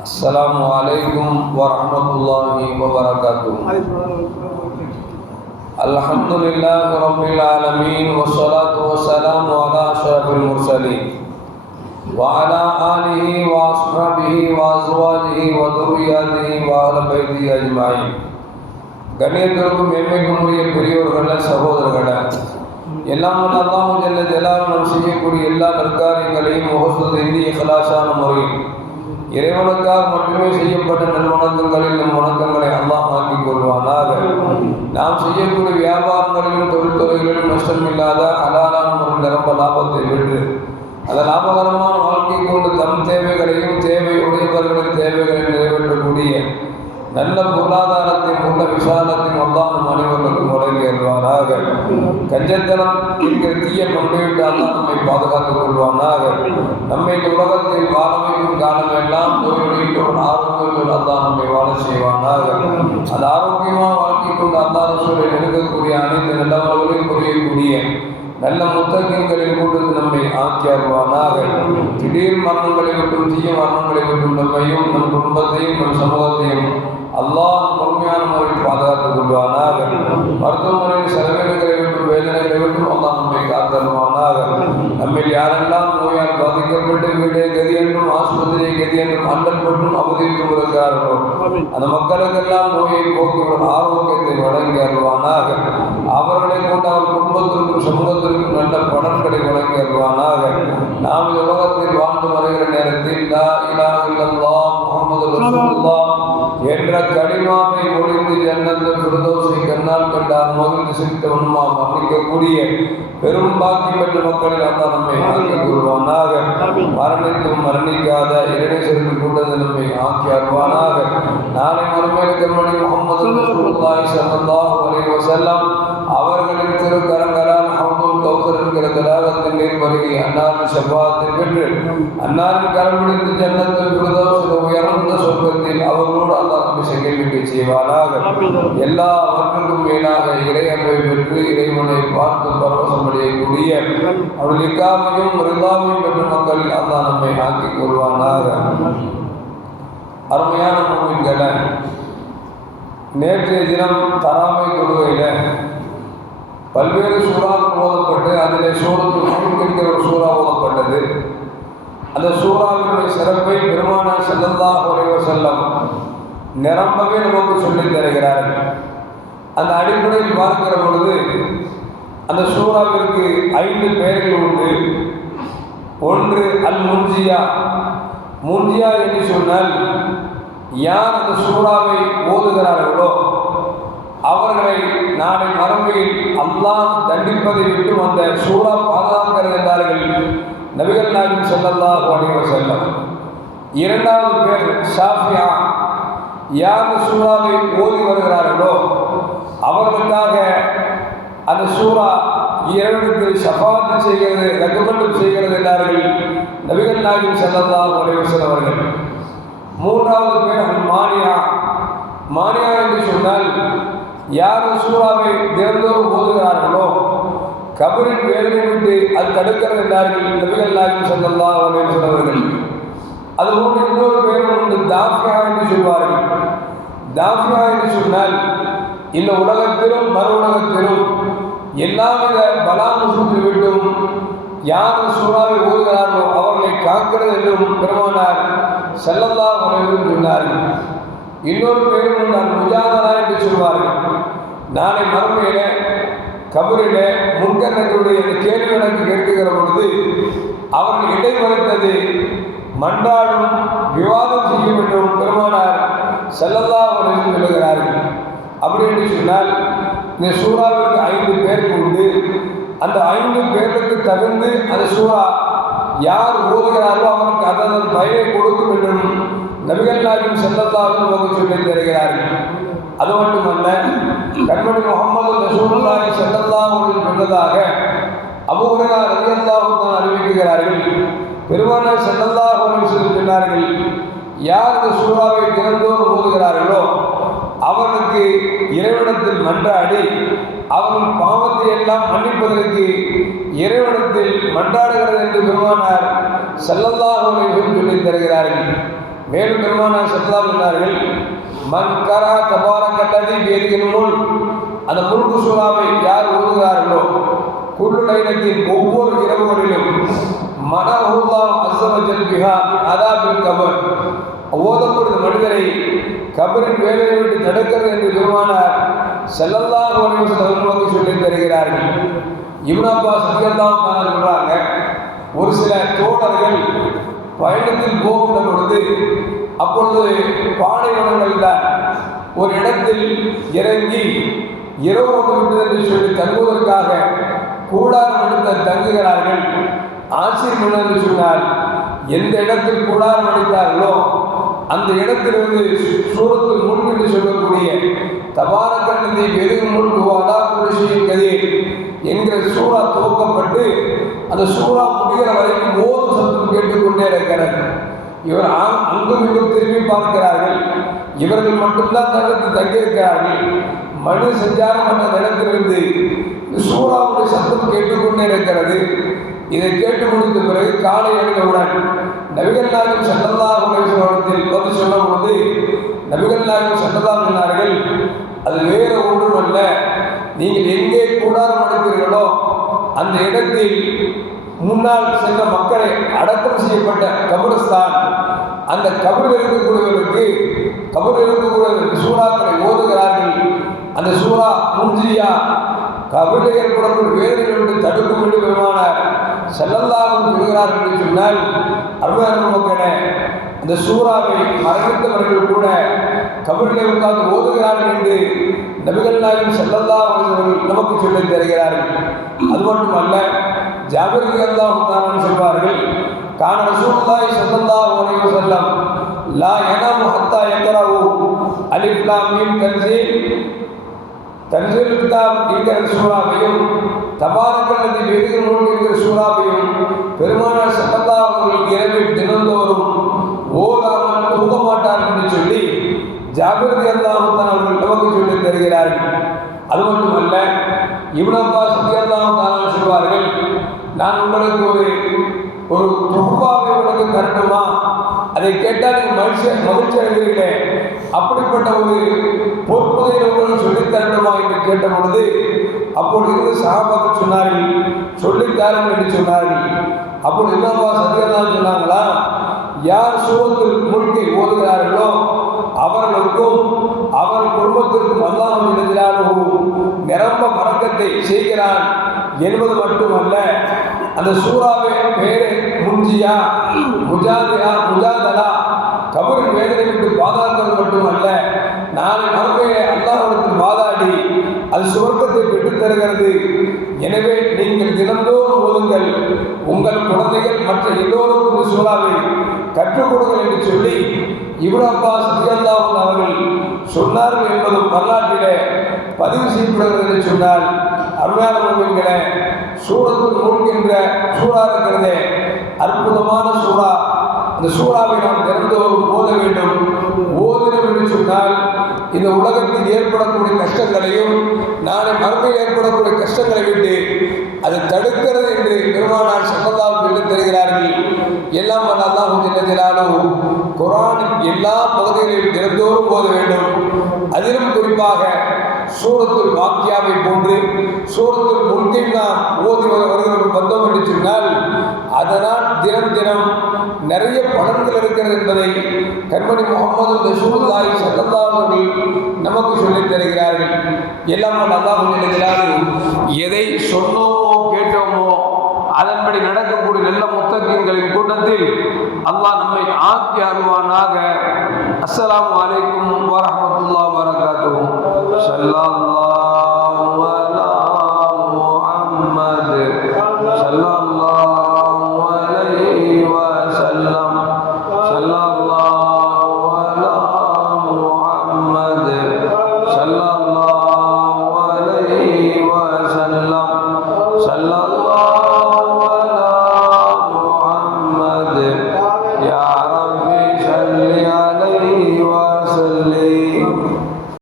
السلام عليكم ورحمة الله وبركاته الحمد لله رب العالمين والصلاة والسلام على أشرف المرسلين وعلى آله وأصحابه وأزواجه وذرياته وأهل بيته أجمعين கண்ணியத்திற்கும் மேன்மைக்கும் உரிய பெரியோர்கள சகோதரர்கள எல்லாம் வல்ல அல்லாஹு ஜல்ல ஜலாலும் செய்யக்கூடிய எல்லா நற்காரியங்களையும் முகசது இந்திய கலாசான முறையில் இறைவனுக்காக மட்டுமே செய்யப்பட்ட நல்வணக்கங்களில் நம் வணக்கங்களை அல்லாஹ் ஆக்கிக் கொள்வானாக. நாம் செய்யக்கூடிய வியாபாரங்களிலும் தொழில்துறைகளிலும் நஷ்டமில்லாத அலாலான ஒரு நிரம்ப லாபத்தை பெற்று அந்த லாபகரமான வாழ்க்கை கொண்டு தம் தேவைகளையும் தேவை உடையவர்களின் தேவைகளையும் நிறைவேற்றக்கூடிய நல்ல பொருளாதாரத்தையும் உள்ள விசாலத்தையும் அல்லாஹ் நம் அனைவர்களுக்கும் வழங்கி கஞ்சத்தனம் என்கிற தீய பண்பைவிட்டு அல்லாஹ் நம்மை பாதுகாத்துக் கொள்வானாக. நம்மை இந்த உலகத்தில் வாழ காலமெல்லாம் நோய்களோடு ஆரோக்கியத்தோடு அல்லா நம்மை வாழ செய்வானாக. அந்த ஆரோக்கியமான வாழ்க்கை கொண்டு அல்லா ரசூலை நெருங்கக்கூடிய அனைத்து நல்லவர்களையும் புரியக்கூடிய நல்ல முத்தகங்களில் கூட்டத்தில் நம்மை ஆக்கி திடீர் மரணங்களை விட்டும் தீய மரணங்களை விட்டும் நம்மையும் நம் குடும்பத்தையும் நம் சமூகத்தையும் அல்லாஹ் முழுமையான பாதுகாத்துக் கொள்வானாக. மருத்துவமனையில் செலவினங்களை விட்டு வேதனைகளை விட்டு அல்லாஹ் நம்மை காத்தருவானாக. நம்மில் யாரெல்லாம் நோயால் பாதிக்கப்பட்டு வீடே கதி என்றும் ஆஸ்பத்திரியை கதி என்றும் அண்டல் மட்டும் அவதித்து இருக்கிறார்களோ அந்த மக்களுக்கெல்லாம் நோயை போக்கிவிடும் ஆரோக்கியத்தை வழங்கி அருவானாக அவர்களை கொண்டு அவர் குடும்பத்திற்கும் சமூகத்திற்கும் நல்ல பலன்களை வழங்கி அருவானாக நாம் இந்த உலகத்தில் வாழ்ந்து வருகிற நேரத்தில் முகமது என்ற கடிமாவை ஒழிந்து ஜன்னத்தில் பிரதோஷை கண்ணால் கண்டார் மகிழ்ந்து சிரித்தவனுமா மன்னிக்கக்கூடிய பெரும் பாக்கி பெற்ற மக்களில் அல்லா நம்மை ஆக்கி கூறுவானாக மரணித்தும் மரணிக்காத இறைநேசருக்கு கூட்டத்தை நம்மை ஆக்கி அருவானாக நாளை மறுமையில் கண்மணி முகமது சல்லாஹ் ஸல்லல்லாஹு அவர்களின் திருக்கரங்களால் தடாகத்தின் நீர் வருகை அன்னாரின் செவ்வாத்தை பெற்று அன்னாரின் கரம் பிடித்து ஜன்னத்தில் பிரதோஷத்தில் உயர்ந்த சொர்க்கத்தில் அவர்களோடு அல்லாஹ் நம்மை செங்கல்விட்டு செய்வானாக. எல்லா அவர்களுக்கும் மேலாக இறை அன்பை பெற்று இறைவனை பார்த்து பரவசமடையக்கூடிய அவருடைய இக்காமையும் ரிதாவையும் பெற்ற மக்களில் அல்லாஹ் நம்மை ஆக்கிக் கொள்வானாக. அருமையான மூவின்களை நேற்றைய தினம் தராமை தொழுகையில் பல்வேறு சூறாக்கள் ஓதப்பட்டு அதில் சூரத்து முழுக்க ஒரு சூறா ஓதப்பட்டது. அந்த சூறாவினுடைய சிறப்பை பெருமான செல்லல்லா உரைவ செல்லம் நிரம்பவே நமக்கு சொல்லித் தருகிறார்கள் அந்த அடிப்படையில் பார்க்கிற பொழுது அந்த சூறாவிற்கு ஐந்து பெயர்கள் உண்டு. ஒன்று அல் முன்ஜியா முன்ஜியா என்று சொன்னால் யார் அந்த சூறாவை ஓதுகிறார்களோ அவர்களை நாளை மறுமையில் அல்லாஹ் தண்டிப்பதை விட்டு அந்த சூறா பாதுகாக்கிறது என்றார்கள். நபிகள் நாயகம் செல்லல்லாஹு அலைஹி செல்லம் இரண்டாவது பேர் ஷாஃபியா. யார் அந்த சூறாவை ஓதி வருகிறார்களோ அவர்களுக்காக அந்த சூறா இறைவனுக்கு சபாத்து செய்கிறது ரெக்கமெண்ட் செய்கிறது என்றார்கள் நபிகள் நாயகம் செல்லல்லாஹு அலைஹி அவர்கள். மூன்றாவது பேர் மானியா. மானியா என்று சொன்னால் யார் சூறாவை தேர்ந்தோர் ஓதுகிறார்களோ கபரின் வேலையை விட்டு அது தடுக்கிறது என்றார்கள் நபிகள் நாயகம் செல்லல்லா அப்படின்னு சொன்னவர்கள் அதுபோன்று இன்னொரு பேரும் உண்டு தாஃபியா என்று சொல்வார்கள். தாஃபியா என்று சொன்னால் இந்த உலகத்திலும் மறு உலகத்திலும் எல்லாவித பலாமுசுக்கு விட்டும் யார் சூறாவை ஓதுகிறார்களோ அவர்களை காக்கிறது என்றும் பெருமானார் செல்லல்லா அவர்கள் சொன்னார்கள். இன்னொரு பேரும் உண்டால் முஜாதரா என்று சொல்வார்கள். நாளை மறுமையில கபரில முன்கண்ணர்களுடைய கேள்வி எனக்கு கேட்குகிற பொழுது அவர்கள் இடைமறைத்தது மன்றாடும் விவாதம் செய்யும் என்றும் பெருமானார் செல்லல்லா அவர்கள் சொல்லுகிறார்கள். அப்படி என்று சொன்னால் இந்த சூறாவிற்கு ஐந்து பேர் உண்டு. அந்த ஐந்து பேருக்கு தகுந்து அந்த சூறா யார் ஓதுகிறாரோ அவருக்கு அதன் பயனை கொடுக்கும் என்றும் நபிகள் நாயும் செல்லல்லாவும் நமக்கு தருகிறார்கள். அது மட்டுமல்ல கண்மணி முகமது ரசூலுல்லாஹி ஸல்லல்லாஹு அலைஹி சொன்னதாக அபூஹுரைரா ரலியல்லாஹு தான் அறிவிக்கிறார்கள். பெருமானார் ஸல்லல்லாஹு அலைஹி வஸல்லம் சொன்னார்கள் யார் இந்த சூறாவை தினந்தோறும் ஓதுகிறார்களோ அவனுக்கு இறைவனத்தில் மன்றாடி அவன் பாவத்தை எல்லாம் மன்னிப்பதற்கு இறைவனத்தில் மன்றாடுகிறது என்று பெருமானார் செல்லல்லாக சொல்லி தருகிறார்கள். மேலும் பெருமானார் சத்தலாம் சொன்னார்கள் மன் கரா தபார கட்டதி வேதியின் முன் அந்த முழுக்கு சூறாவை யார் ஓதுகிறார்களோ குரு லைனத்தின் ஒவ்வொரு இரவுகளிலும் மனஹுல்லாம் அசவஜல் பிஹா அதாபில் கபர். ஓதக்கூடிய மனிதரை கபரின் வேலையை விட்டு தடுக்கிறது என்று பெருமானார் செல்லல்லாஹு அலைஹி சொல்லி தருகிறார்கள். இப்னு சத்தியந்தான் சொல்றாங்க ஒரு சில தோழர்கள் பயணத்தில் போகின்ற பொழுது அப்பொழுது பாலைவனங்கள் தான் ஒரு இடத்தில் இறங்கி இரவு வந்து என்று சொல்லி தங்குவதற்காக கூடாரம் எடுத்த தங்குகிறார்கள். ஆசிரியர் என்று சொன்னால் எந்த இடத்தில் கூடாரம் அடித்தார்களோ அந்த இடத்திலிருந்து சூரத்தில் முன் என்று சொல்லக்கூடிய தபாரக்கண்ணதை வெறும் முன் அலா குருஷியின் கதிர் என்கிற சூறா துவக்கப்பட்டு அந்த சூறா முடிகிற வரைக்கும் ஓதும் சத்தம் கேட்டுக்கொண்டே இருக்கிறார். இவர் அங்கும் இங்கும் திரும்பி பார்க்கிறார்கள். இவர்கள் மட்டும்தான் தங்கத்தில் தங்கியிருக்கிறார்கள். மனு சஞ்சாரம் என்ற நிலத்திலிருந்து இந்த சூறாவுடைய சத்தம் கேட்டுக்கொண்டே இருக்கிறது. இதை கேட்டு முடித்த பிறகு காலை எழுந்தவுடன் நபிகள் நாயகம் சல்லல்லா உலகத்தில் வந்து சொன்னபோது நபிகள் நாயகம் சல்லல்லா சொன்னார்கள் அது வேறு அல்ல. நீங்கள் எங்கே கூடாரம் அடைத்தீர்களோ அந்த இடத்தில் முன்னால் சென்ற மக்களை அடக்கம் செய்யப்பட்ட கபிரஸ்தான் அந்த கபரில் இருக்கக்கூடியவர்களுக்கு கபரில் இருக்கக்கூடிய சூறாக்களை ஓதுகிறார்கள். அந்த சூறா முஞ்சியா கபரில் ஏற்படக்கூடிய வேதனை விட்டு தடுக்கும் என்று பெருமானார் செல்லல்லாமல் சொல்கிறார்கள் என்று சொன்னால் அருமையான மக்களே அந்த சூறாவை மரணித்தவர்கள் கூட கபரிலே உட்கார்ந்து ஓதுகிறார்கள் என்று நபிகள் நாயகம் செல்லல்லா அவர்கள் நமக்கு சொல்லித் தருகிறார்கள். அது மட்டுமல்ல ஜாபிர் அல்லாஹ் சொல்வார்கள் கான ரசூலுல்லாஹி ஸல்லல்லாஹு அலைஹி வஸல்லம் லா யனாமு ஹத்தா யக்ரவு அலிஃப் லாம் மீம். தன்சீல் தன்சீல் கிதாப் என்கிற சூறாவையும் தபாரக்கல்லதி வெறுகிற நூல் இருக்கிற சூறாவையும் பெருமானார் ஸல்லல்லாஹு அவர்களுக்கு இரவில் தினந்தோறும் ஓதாமல் தூங்க மாட்டார் என்று சொல்லி ஜாபிரதி அல்லாஹுத்தான் அவர்கள் நமக்கு சொல்லி தருகிறார்கள். அது மட்டுமல்ல இவ்வளவு அப்பாஸ் ரலியல்லாஹு சொல்வார்கள் நான் உங்களுக்கு ஒரு ஒரு துப்பாவை உங்களுக்கு தரட்டுமா? அதை கேட்டால் நீங்கள் மகிழ்ச்சி மகிழ்ச்சி அடைவீர்களே. அப்படிப்பட்ட ஒரு பொற்புதையை உங்களுக்கு சொல்லித் தரட்டுமா? என்று கேட்ட பொழுது அப்பொழுது இருந்து சகாபாக்கள் சொன்னார்கள் சொல்லித் என்று சொன்னார்கள். அப்பொழுது என்னப்பா சத்தியதான் சொன்னாங்களா யார் சூரத்தில் முழுக்கை ஓதுகிறார்களோ அவர்களுக்கும் அவர் குடும்பத்திற்கும் அல்லாமல் எழுதினாலும் நிரம்ப மறக்கத்தை செய்கிறான் என்பது மட்டுமல்ல அந்த சூறாவை பேரு முஞ்சியா முஜாதியா முஜாதலா கபரின் வேதனை விட்டு மட்டுமல்ல நாளை மறுமையை அல்லாஹ்விடத்தில் வாதாடி அது சுவர்க்கத்தை பெற்றுத் தருகிறது. எனவே நீங்கள் தினந்தோறும் ஓதுங்கள் உங்கள் குழந்தைகள் மற்ற எல்லோருக்கும் சூறாவை கற்றுக் கொடுங்கள் என்று சொல்லி இப்னு அப்பாஸ் ரலியல்லாஹு அவர்கள் சொன்னார்கள் என்பதும் வரலாற்றிலே பதிவு செய்யப்படுகிறது என்று சொன்னால் அருமையான என்கிற சூரத்தில் மூழ்கின்ற சூறா இருக்கிறதே அற்புதமான சூறா. அந்த சூறாவை நாம் திறந்தோறும் ஓத வேண்டும். ஓதினம் என்று சொன்னால் இந்த உலகத்தில் ஏற்படக்கூடிய கஷ்டங்களையும் நாளை மறுமையில் ஏற்படக்கூடிய கஷ்டங்களை விட்டு அது தடுக்கிறது என்று பெருமானார் சம்பந்தால் சொல்லி தருகிறார்கள் எல்லாம் வல்ல அல்லாஹ் குரான் எல்லா பகுதிகளையும் தினந்தோறும் போத வேண்டும் அதிலும் குறிப்பாக சூரத்துல் வாக்கியாவை போன்று சூரத்துல் முன்கை நாம் ஓதி வருகிறவர்கள் வந்தோம் என்று சொன்னால் அதனால் தினம் தினம் நிறைய பலன்கள் இருக்கிறது என்பதை கண்மணி முகமது ரசூலுல்லாஹி ஸல்லல்லாஹு அலைஹி நமக்கு சொல்லித் தருகிறார்கள் எல்லாம் நல்லா அல்லாஹ் எதை சொன்னோமோ கேட்டோமோ அதன்படி நடக்கக்கூடிய நல்ல முத்தகீன்களின் கூட்டத்தில் அல்லாஹ் நம்மை ஆக்கி அருவானாக அஸ்ஸலாமு அலைக்கும் வரஹ்மத்துல்லாஹி வரகாத்துஹு ஸல்லல்லாஹு